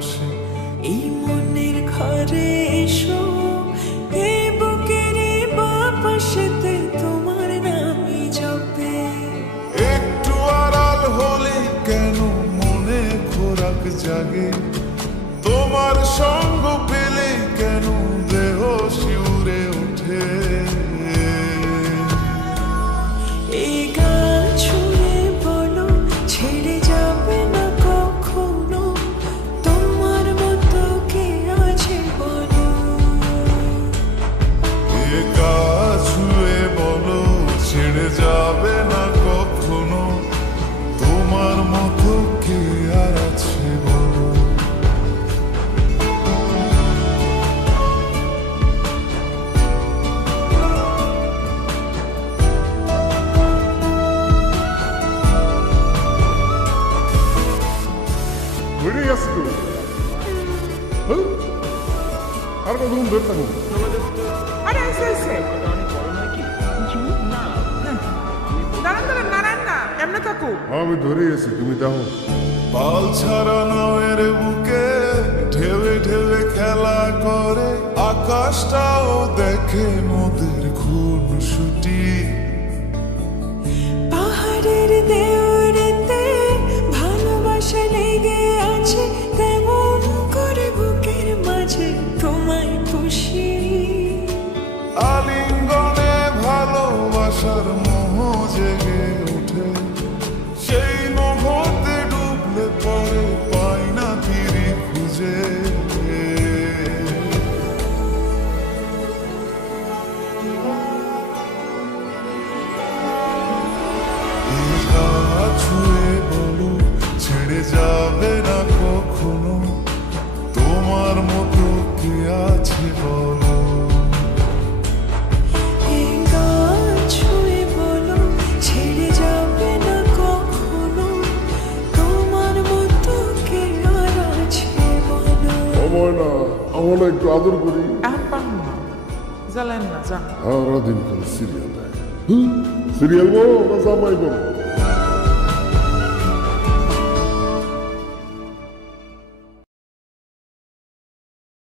পাশে। এই মনের ঘরে এসো, এই বুকের বাপাশেতে তোমার নামই জপে। একটু আড়াল হলে কেন মনে খোরাক জাগে, তোমার সঙ্গ পেলে কেন দেহ শিউরে ওঠে। এই গান ছুঁয়ে বলো ছেড়ে যাবে না কখনো, তোমার মতো কে আছে বলো। এ গান ছুঁয়ে বলো ছেড়ে যাবে না কখনো, তোমার মতো কে আর আছে বলো। বেরিয়ে যাচ্ছি তো আর কতক্ষণ বের থাকো। আরে এসে এসে দাঁড়ান দাঁড়ান নারায়ণ না এমনি থাকো। আমি ধরে এসি, তুমি দেখো। পাল ছাড়া নাওয়ের বুকে ঢেউে ঢেউে খেলা করে, আকাশটাও দেখে নদীর খুনসুটি। পাহাড়ের দেওরেতে ভালোবাসা লেগে আছে, তেমন করে বুকের মাঝে তোমায় খুশি। আলিঙ্গনে ভালোবাসার মোহ জেগে ওঠে, সেই মোহতে ডুবলে পরে পাই না তীরে খুঁজে। ছুঁয়ে বলো ছেড়ে যাবে না কখনো, তোমার মতো কে আছে বলো। এই গান ছুঁয়ে বলো ছেড়ে যাবে না কখনো, তোমার মতো কে আর আছে বলো। সময় না, আমরা একটু আদর করি। এখন পারুন না, জ্বালেন না যান। সারাদিন করে সিরিয়াল দেয়। সিরিয়াল বলো না জামাই বলো।